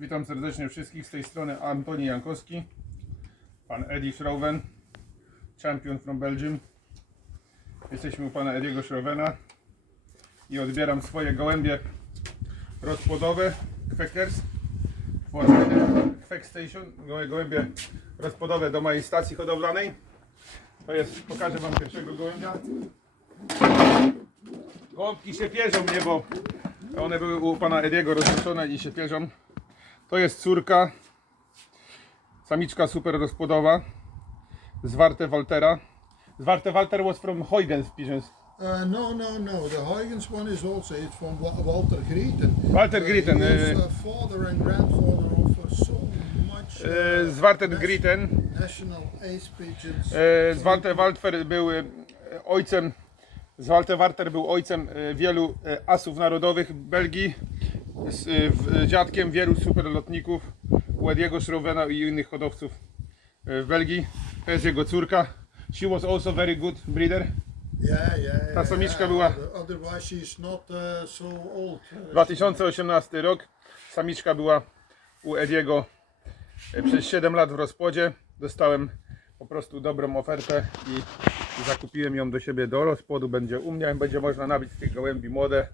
Witam serdecznie wszystkich z tej strony Antoni Jankowski, pan Eddie Schroven, champion from Belgium. Jesteśmy u pana Ediego Schrovena i odbieram swoje gołębie rozpłodowe Quackers for Quack Station, gołębie rozpłodowe do mojej stacji hodowlanej. To jest, pokażę wam pierwszego gołębia. Gołąbki się pierzą mnie, bo one były u pana Ediego rozrzucone i się pierzą. To jest córka, samiczka super rozpłodowa, zwarte Waltera. Zwarte Walter was from Huygens pigeons. Uh, no, no, no. The Huygens one is also it's from Wa- Walter Grieten. Walter Uh, Grieten, he is, uh, uh, father and grandfather of uh, so much uh, Zwarte nas- Gritten. national ace pigeons. E, Zwarte Walter był e, ojcem, Zwarte Walter był ojcem e, wielu e, asów narodowych Belgii, z, w- dziadkiem wielu superlotników, u Ediego Schrovena i innych hodowców e, w Belgii. To jest jego córka. She was also very good breeder. Yeah, yeah. Ta samiczka była- Other- Otherwise she's not uh, so old. Uh, 2018 rok. Samiczka była u Ediego e, przez 7 lat w rozpłodzie. Dostałem po prostu dobrą ofertę i zakupiłem ją do siebie do rozpłodu. Będzie u mnie, będzie można nabić z tych gołębi młode.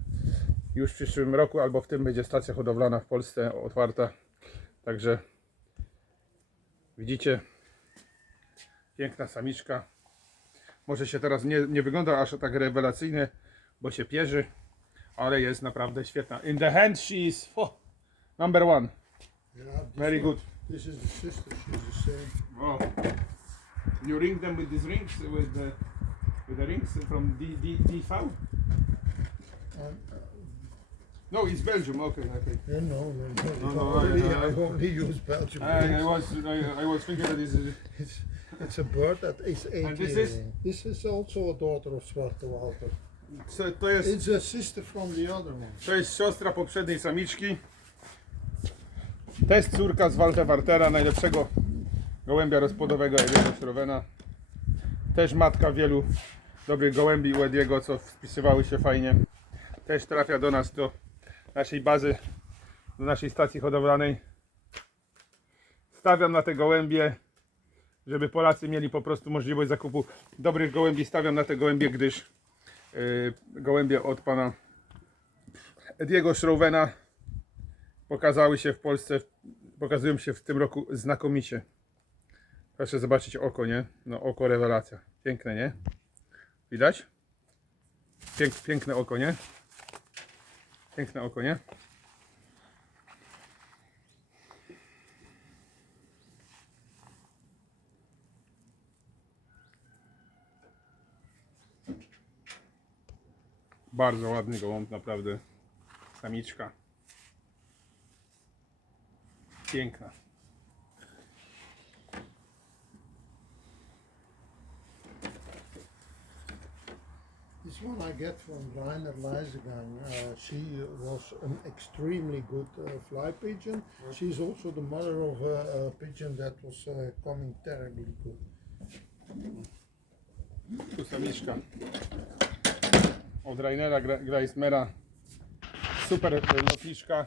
Już w przyszłym roku albo w tym będzie stacja hodowlana w Polsce otwarta. Także widzicie, piękna samiczka. Może się teraz nie, nie wygląda aż tak rewelacyjnie, bo się pierzy ale jest naprawdę świetna. In the hand she is oh, number one. yeah, Very one- good. This is the sister. She's the same. Oh. You ring them with these rings, with the with the rings from D, D, DV? Um, No, it's Belgium. Okay, okay. yeah, no, no, no. No, no, only, I- I- I only use Belgium. I, I was I, I was thinking that is It's, it's a bird that is eight And this is? This is also a daughter of Zwarte Walter. to, to jest It's a sister from the other one. to jest siostra poprzedniej samiczki. To jest córka z Walter Wartera, najlepszego gołębia rozpłodowego Ediego Schrovena. Też matka wielu dobrych gołębi u Ediego, co wpisywały się fajnie. Też trafia do nas, do naszej bazy, do naszej stacji hodowlanej. Stawiam na te gołębie, żeby Polacy mieli po prostu możliwość zakupu dobrych gołębi. Stawiam na te gołębie, gdyż yy, gołębie od pana Ediego Schrouvena pokazały się w Polsce, pokazują się w tym roku znakomicie. Proszę zobaczyć oko, nie? No oko rewelacja. Piękne, nie? Widać? Pięk, piękne oko, nie? Piękne oko, nie? Bardzo ładny gołąb, naprawdę. Samiczka. Piękna. One I get from Rainer Leisegang. Uh, she was an extremely good uh, fly pigeon. She's also the mother of a, a pigeon that was uh, coming terribly good. Tu samiczka. Od Rainera Greismera. Super lotniczka,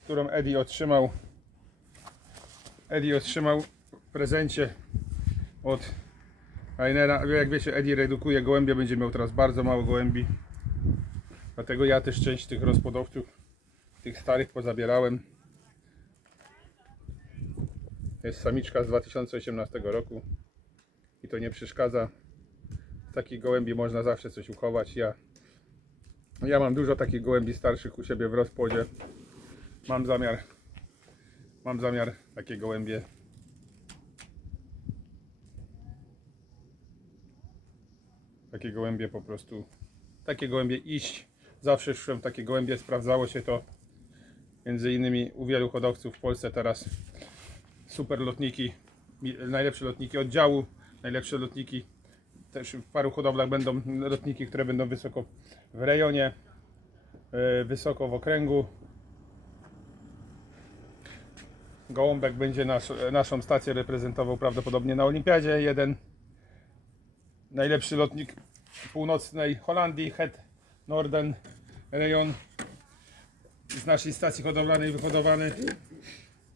którą Eddie otrzymał. Eddie otrzymał w prezencie od Jak wiecie, Eddie redukuje gołębie, będzie miał teraz bardzo mało gołębi. Dlatego ja też część tych rozpodowców, tych starych pozabierałem. Jest samiczka z 2018 roku i to nie przeszkadza. Z takich gołębi można zawsze coś uchować. Ja, ja mam dużo takich gołębi starszych u siebie w rozpłodzie. Mam zamiar, mam zamiar takie gołębie takie gołębie po prostu takie gołębie iść. Zawsze szłem takie gołębie, sprawdzało się to między innymi u wielu hodowców w Polsce teraz super lotniki, najlepsze lotniki oddziału, najlepsze lotniki też w paru hodowlach będą lotniki, które będą wysoko w rejonie, e, wysoko w okręgu. Gołąbek będzie nasz, naszą stację reprezentował prawdopodobnie na Olimpiadzie. Jeden najlepszy lotnik północnej Holandii, Het Norden rejon. z naszej stacji hodowlanej wyhodowany.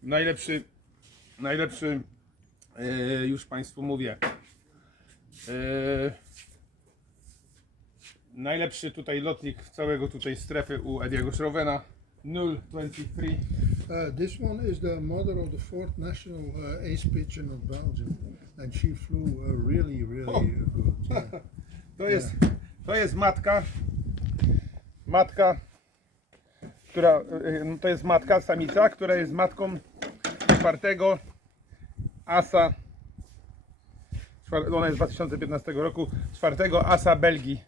Najlepszy, najlepszy, e, już Państwu mówię, e, najlepszy tutaj lotnik całego tutaj strefy u Ediego Schrovena 023. Uh, this one is the mother of the fourth national uh, ace pigeon of Belgium, and she flew uh, really, really Oh. good. To jest, to jest matka. Matka, która, y, to jest matka, samica, która jest matką czwartego asa. Ona jest z 2015 roku, czwartego asa Belgii.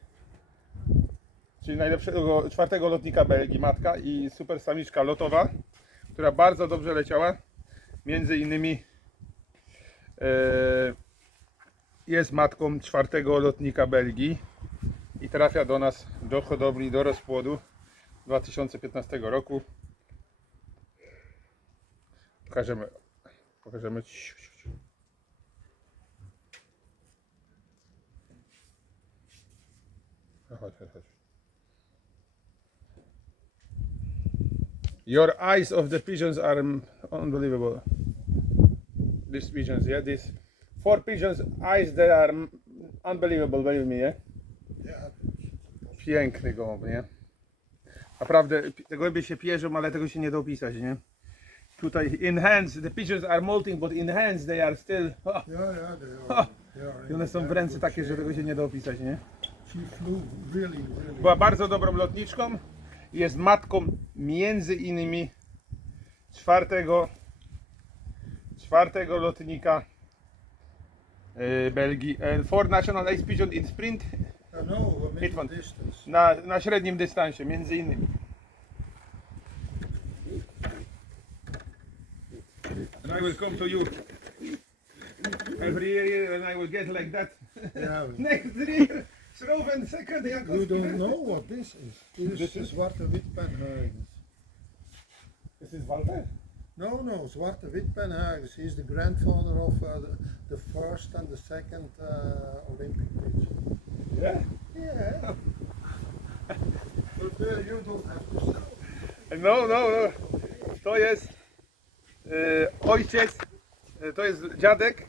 Czyli najlepszego, czwartego lotnika Belgii, matka i super samiczka lotowa, która bardzo dobrze leciała. Między innymi e, jest matką czwartego lotnika Belgii i trafia do nas do hodowli, do rozpłodu 2015 roku. Pokażemy. Pokażemy. No. Your eyes of the pigeons are unbelievable. These pigeons, yeah, these four pigeons eyes that are unbelievable, believe me, yeah? Yeah, Piękny gołąb, nie? Naprawdę, te gołębie się pierzą, ale tego się nie da opisać, nie? Tutaj in hands, the pigeons are molting, but in hands they are still... O, yeah, yeah. They are, they are I one są w ręce takie, że tego się nie da opisać, nie? Była bardzo dobrą lotniczką. Jest matką między innymi czwartego, czwartego lotnika Belgii. E, For National Ace Pigeon in Sprint no, one. distance. na, na średnim dystansie, między innymi. And I will come to you every year and I will get like that. Yeah. Next year, Schroven second You don't know what this is. This, This is zwarte witpenhagens. This is Walter? No, no, zwarte witpenhagens. He's the grandfather of uh, the, the first and the second uh, Olympic pigeon. Yeah. Yeah. but uh, you don't have to sell. No, no, no. To jest e, ojciec, e, to jest dziadek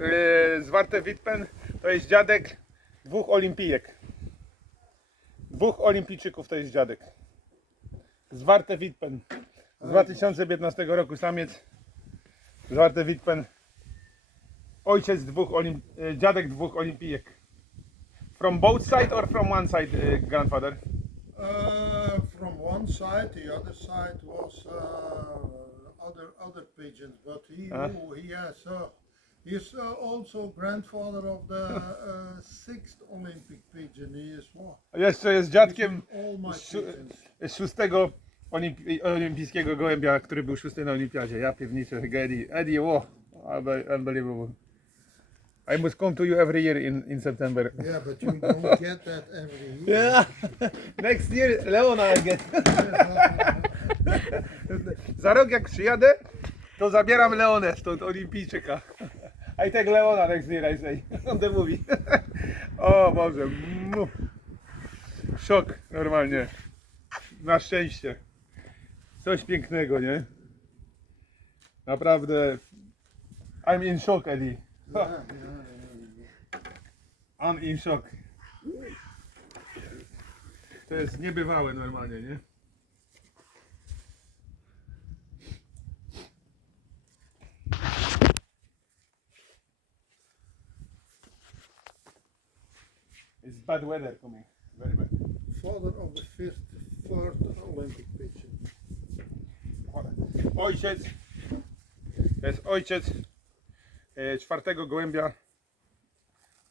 e, zwarte Witpen, to jest dziadek dwóch olimpijek. Dwóch olimpijczyków to jest dziadek. Zwarte Witpen. Z 2015 roku samiec. Zwarte Witpen. Ojciec dwóch olim, e, dziadek dwóch olimpijek. From both side or from one side, e, grandfather? Uh, from one side, the other side was uh, other other pigeons, but he oh, he has uh, he's uh, also grandfather of the uh, sixth Olympic pigeon. He is what? Jeszcze jest dziadkiem All my pigeons. szóstego olimpi- olimpijskiego gołębia, który był szósty na olimpiadzie. Ja piwniczę, Eddie, Eddie, wow, unbe- unbelievable. I must come to you every year in, in September. Yeah, but you don't get that every year. Next year, Leona I get. Za rok jak przyjadę, to zabieram Leonę stąd, olimpijczyka. I take Leona next year, I say. On the movie. o Boże. Szok, normalnie. Na szczęście. Coś pięknego, nie? Naprawdę. I'm in shock, yeah, yeah. I'm in shock. To jest niebywałe normalnie, nie? It's bad weather coming. Very bad. Father of the fifth, third Olympic pigeon. Ojciec. To jest ojciec e, czwartego gołębia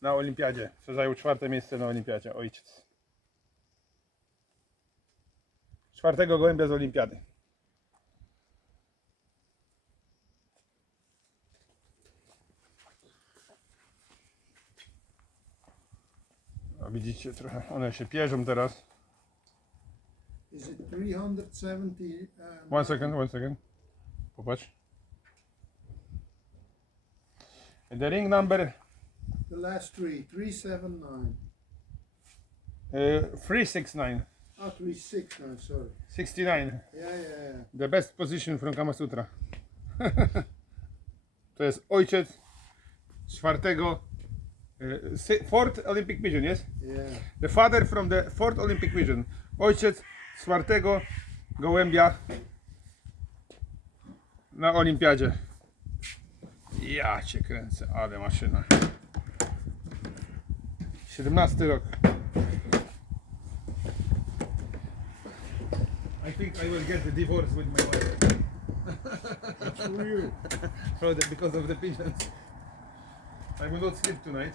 na olimpiadzie. Co zajął czwarte miejsce na olimpiadzie. Ojciec. Czwartego gołębia z olimpiady. A widzicie, trochę one się pierzą teraz. Is it 370? Um, One second, one second. Popatrz. The ring number The last three, 379. uh, 369. Actually six now, sorry. 69. Yeah, yeah, yeah. The best position from Kama Sutra. to jest ojciec czwartego. Fourth Olympic Vision, yes? Yeah. The father from the fourth Olympic Vision. Ojciec czwartego gołębia na olimpiadzie. Ja cię kręcę, ale maszyna. 17 rok. I think I will get the divorce with my wife you. for the, because of the pigeons. I will not sleep tonight.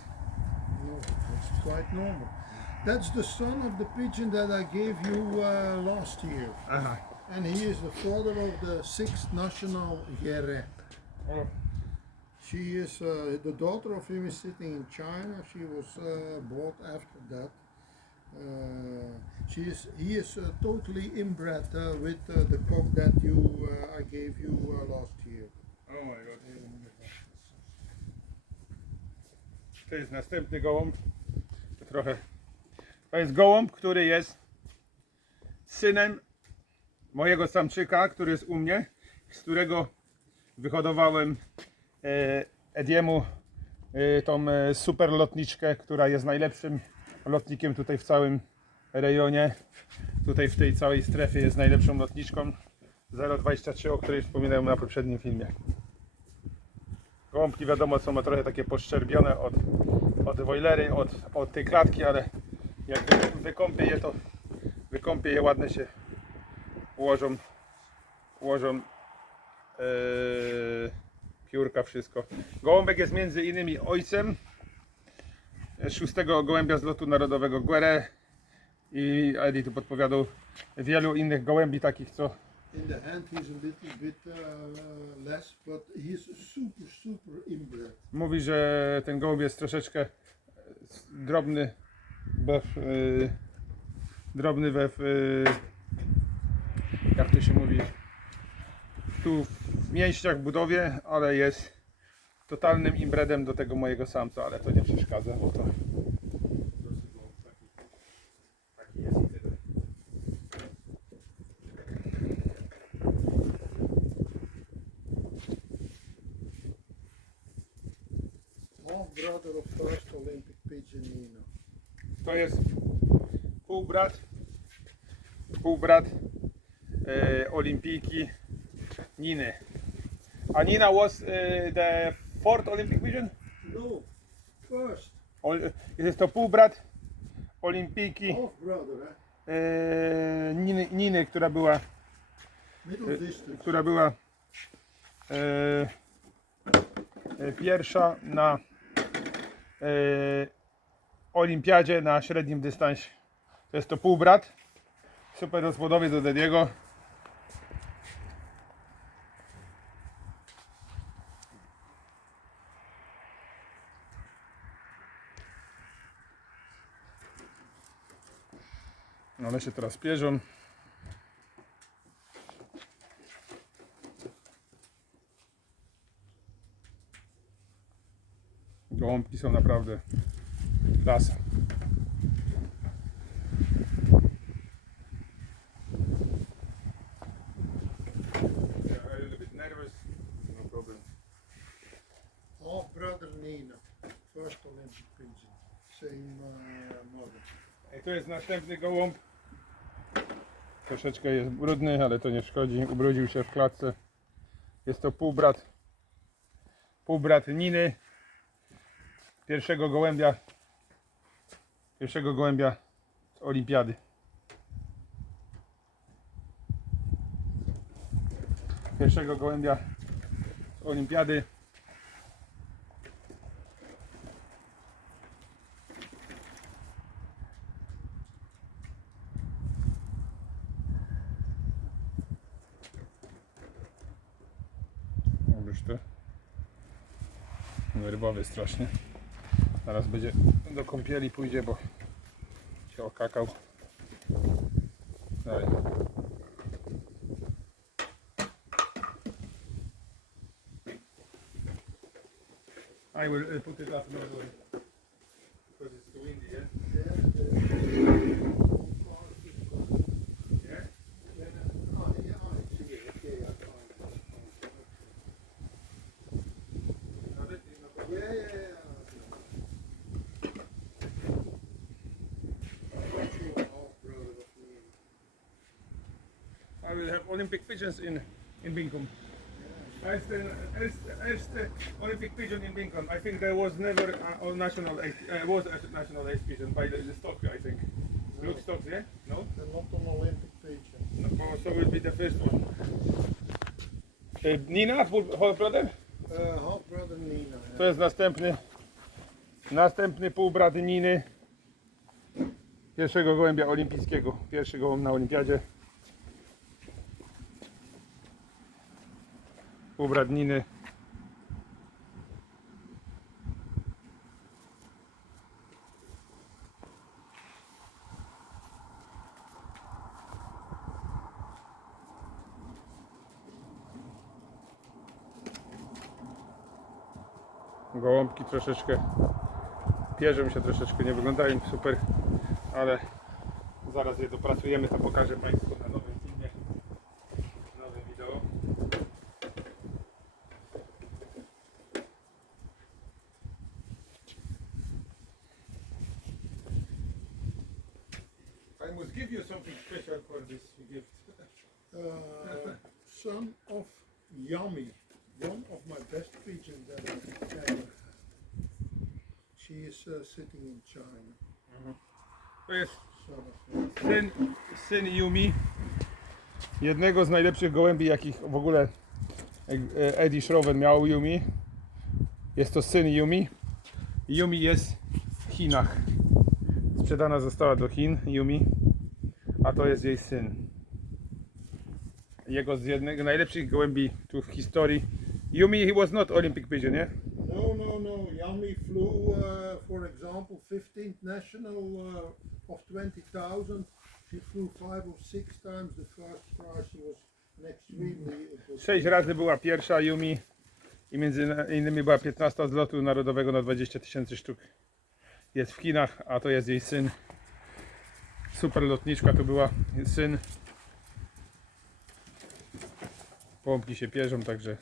No, it's quite normal. That's the son of the pigeon that I gave you uh, last year. Aha. And he is the father of the sixth national Gere. O, She is uh, the daughter of him is sitting in China. She was uh, bought after that. Uh, she is he is uh, totally inbred uh, with uh, the cock that you uh, I gave you uh, last year. oh my god. To jest następny gołąb. To trochę. To jest gołąb, który jest synem mojego samczyka, który jest u mnie, z którego wyhodowałem e, Ediemu e, tą e, super lotniczkę, która jest najlepszym lotnikiem tutaj w całym rejonie. Tutaj w tej całej strefie jest najlepszą lotniczką 023, o której wspominałem na poprzednim filmie. Gołąbki wiadomo są trochę takie poszczerbione od, od wojlery, od, od tej klatki, ale jak wy- wykąpię je, to wykąpię je ładne się ułożą, ułożą yy, piórka, wszystko. Gołąbek jest między innymi ojcem szóstego gołębia z lotu narodowego Guerre i Eddie tu podpowiadał wielu innych gołębi takich, co In the hand he's a little bit uh, less, but he's super super inbred. mówi, że ten gołąb jest troszeczkę e, drobny, we, w, y, drobny we, w, y, jak to się mówi, tu w mięśniach, budowie, ale jest totalnym imbredem do tego mojego samca, ale to nie przeszkadza, bo to brother of first Olympic pigeon. To jest półbrat, półbrat e, olimpijki Niny. A Nina was e, the fourth Olympic vision? No, first Ol, jest to półbrat olimpijki half brother, eh? e, Niny, Niny, która była, Middle distance. która była e, e, pierwsza na e, olimpiadzie na średnim dystansie. To jest to półbrat. Super rozwodowiec od Ediego. No, One się teraz pierzą. Gołąbki są naprawdę klasa. Yeah, a little bit nervous. No brother Nina, first Olympic pigeon. Same uh, mother. I tu jest następny gołąb. Troszeczkę jest brudny, ale to nie szkodzi. Ubrudził się w klatce. Jest to półbrat. Półbrat Niny. Pierwszego gołębia. Pierwszego gołębia z olimpiady. Pierwszego gołębia z olimpiady. Już to nerwowy strasznie. Zaraz będzie do kąpieli pójdzie, bo się okakał. Dalej. I will uh, put it up normally because it's too windy, yeah? Yeah, the- have Olympic pigeons in in Binkum. Erste, erste, erste Olympic pigeon in Binkum. I think there was never a, a national uh, was a national ace pigeon by the, the stock, I think. Look stocks, yeah? No? They're not an Olympic pigeon. no so will be the first one. Uh, Nina, whole brother? Uh, half brother Nina. yeah. To jest następny, następny półbrat Niny. Pierwszego gołębia olimpijskiego. Pierwszy gołąb na olimpiadzie. Półbrat Niny. Gołąbki troszeczkę pierzą się troszeczkę, nie wyglądają super, ale zaraz je dopracujemy, to pokażę Państwu na nowym filmie, nowym wideo. I must give you something special for this gift. Uh, son of Yummy, one of my best pigeons that I've ever. She is uh, sitting in China. To jest Son of syn, syn Yumi, jednego z najlepszych gołębi, jakich w ogóle e, Eddie Schroven miał Yumi. Jest to syn Yumi. Yumi jest w Chinach. Sprzedana została do Chin, Yumi, a to jest jej syn. Jego z jednego najlepszych gołębi tu w historii. Yumi, he was not Olympic pigeon, nie? No, no, no. Yummy flew, uh, for example, 15th national uh, of 20,000. Good. Sześć razy była pierwsza Yumi i między innymi była 15 z lotu narodowego na 20 tysięcy sztuk. Jest w Chinach, a to jest jej syn. Super lotniczka to była syn. Pompki się pierzą, także.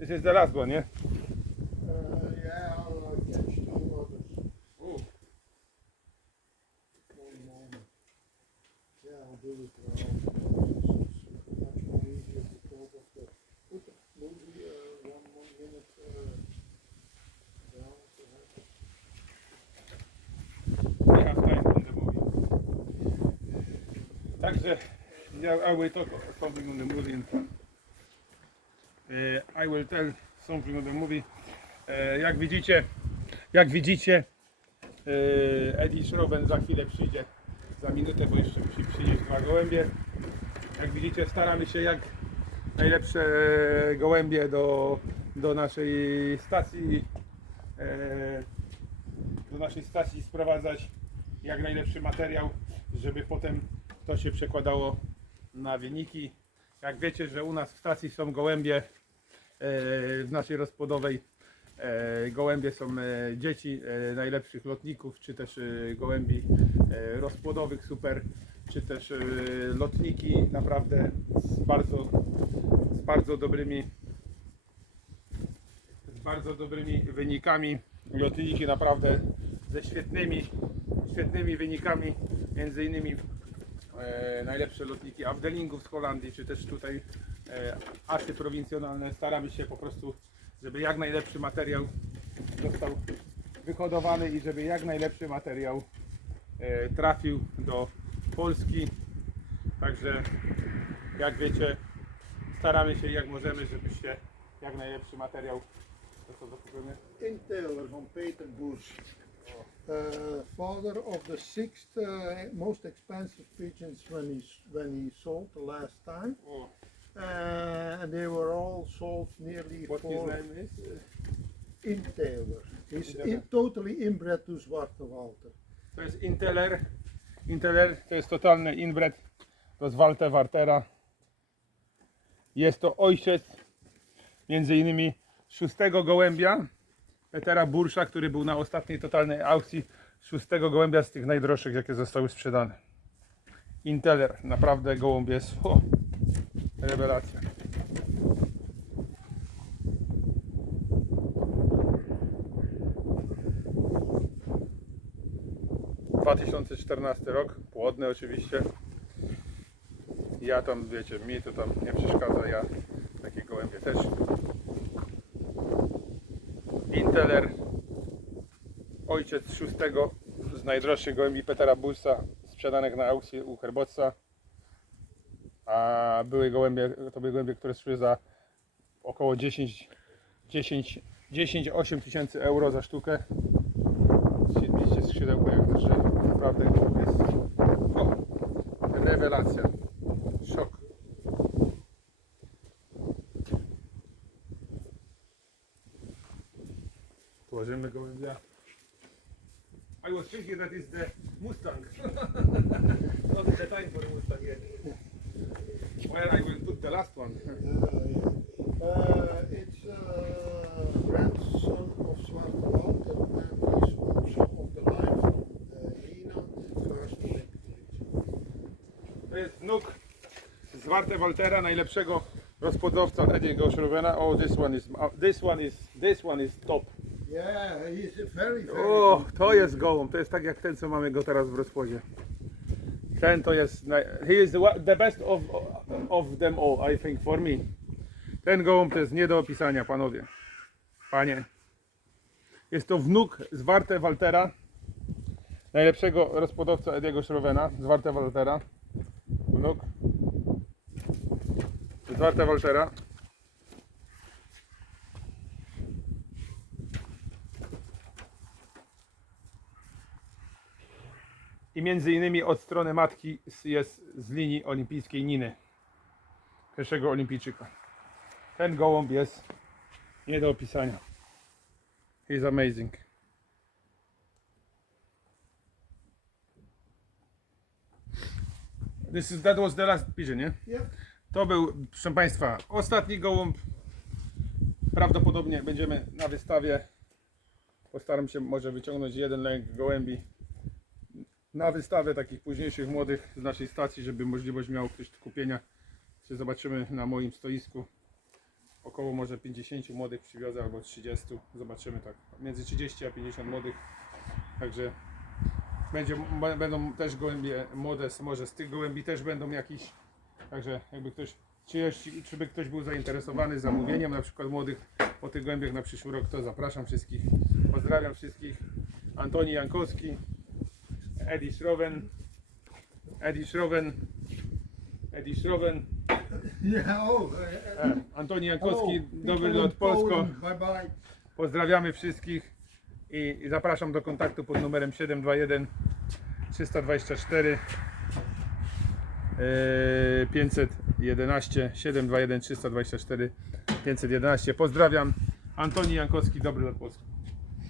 This is the last nie? Uh, yeah, I'll uh, catch two others. One moment. Yeah, I'll do it now. It's much more easier because of the. Put the movie uh, one more minute uh, down to have it. We have time on the movie. Także I will talk something on the movie. And, e, I will tell something on the movie. E, jak widzicie, jak widzicie, e, Eddie Schroven za chwilę przyjdzie, za minutę, bo jeszcze musi przynieść dwa gołębie. Jak widzicie, staramy się jak najlepsze gołębie do, do naszej stacji e, do naszej stacji sprowadzać jak najlepszy materiał, żeby potem to się przekładało na wyniki. Jak wiecie, że u nas w stacji są gołębie, e, w naszej rozpłodowej e, gołębie są e, dzieci e, najlepszych lotników, czy też e, gołębi e, rozpłodowych super, czy też e, lotniki naprawdę z bardzo, z bardzo dobrymi z bardzo dobrymi wynikami. Lotniki naprawdę ze świetnymi, świetnymi wynikami. Między innymi e, najlepsze lotniki Afdelingów z Holandii, czy też tutaj e, asy prowincjonalne. Staramy się po prostu, żeby jak najlepszy materiał został wyhodowany i żeby jak najlepszy materiał e, trafił do Polski. Także jak wiecie, staramy się jak możemy, żebyście jak najlepszy materiał to co zakupujemy. Inteler van Peter Boers. Uh, father of the sixth uh, most expensive pigeons when he when he sold the last time, O, uh, and they were all sold nearly what his for name is? Inteler. He's in, totally inbred to Zwarte Walter. To jest Inteler. Inteler to jest totalny inbred do Zwalte Wartera. Jest to ojciec między innymi szóstego gołębia Petera Bursza, który był na ostatniej totalnej aukcji szóstego gołębia z tych najdroższych, jakie zostały sprzedane. Inteler, naprawdę gołąb jest rewelacja. Dwa tysiące czternasty rok, płodny oczywiście. Ja tam, wiecie, mi to tam nie przeszkadza, ja takie gołębie też. Inteler, ojciec szóstego z najdroższych gołębi Petera Busa, sprzedanych na aukcji u Herbotsa. A były gołębie, to były gołębie, które szły za około 10, 10, 10 8 tysięcy euro za sztukę. Widzicie skrzydełko jak drży. Naprawdę jest o, rewelacja. Szok. Położymy gołębia. I was thinking that is the Mustang. Not the time for Mustang yet. Where I will put the last one. To jest wnuk Zwarte Waltera, najlepszego rozpłodowca Ediego Schrowena. Oh, this one is, this one is, this one is top. Yeah, he's very, very O, to jest gołąb. To jest tak jak ten, co mamy go teraz w rozpłodzie. Ten to jest, naj- he is the, wa- the best of, of them all, I think, for me. Ten gołąb to jest nie do opisania, panowie. Panie. Jest to wnuk Zwarte Waltera, najlepszego rozpłodowca Ediego Schrowena, Zwarte Waltera. Wnuk. Zwarte Waltera. I między innymi od strony matki jest z linii olimpijskiej Niny. Pierwszego olimpijczyka. Ten gołąb jest nie do opisania. He's amazing. This is, that was the last pigeon, nie? Yeah. To był, proszę Państwa, ostatni gołąb. Prawdopodobnie będziemy na wystawie. Postaram się może wyciągnąć jeden lęk gołębi na wystawę takich późniejszych młodych z naszej stacji, żeby możliwość miał ktoś kupienia. Czy zobaczymy na moim stoisku. Około może 50 młodych przywiozę albo 30. Zobaczymy tak. Między 30 a 50 młodych. Także będzie, będą też gołębie młode, może z tych gołębi też będą jakieś. Także jakby ktoś, czy, jeśli- czy by ktoś był zainteresowany zamówieniem na przykład młodych o tych gołębiach na przyszły rok, to zapraszam wszystkich. Pozdrawiam wszystkich. Antoni Jankowski, Schroven, Eddie Schroven, Yeah, oh, uh, e, Antoni Jankowski, dobry lot Polsko. Bye bye. Pozdrawiamy wszystkich i, i zapraszam do kontaktu pod numerem 721 324 e, 511 721 324 511. Pozdrawiam. Antoni Jankowski, dobry lot Polsko.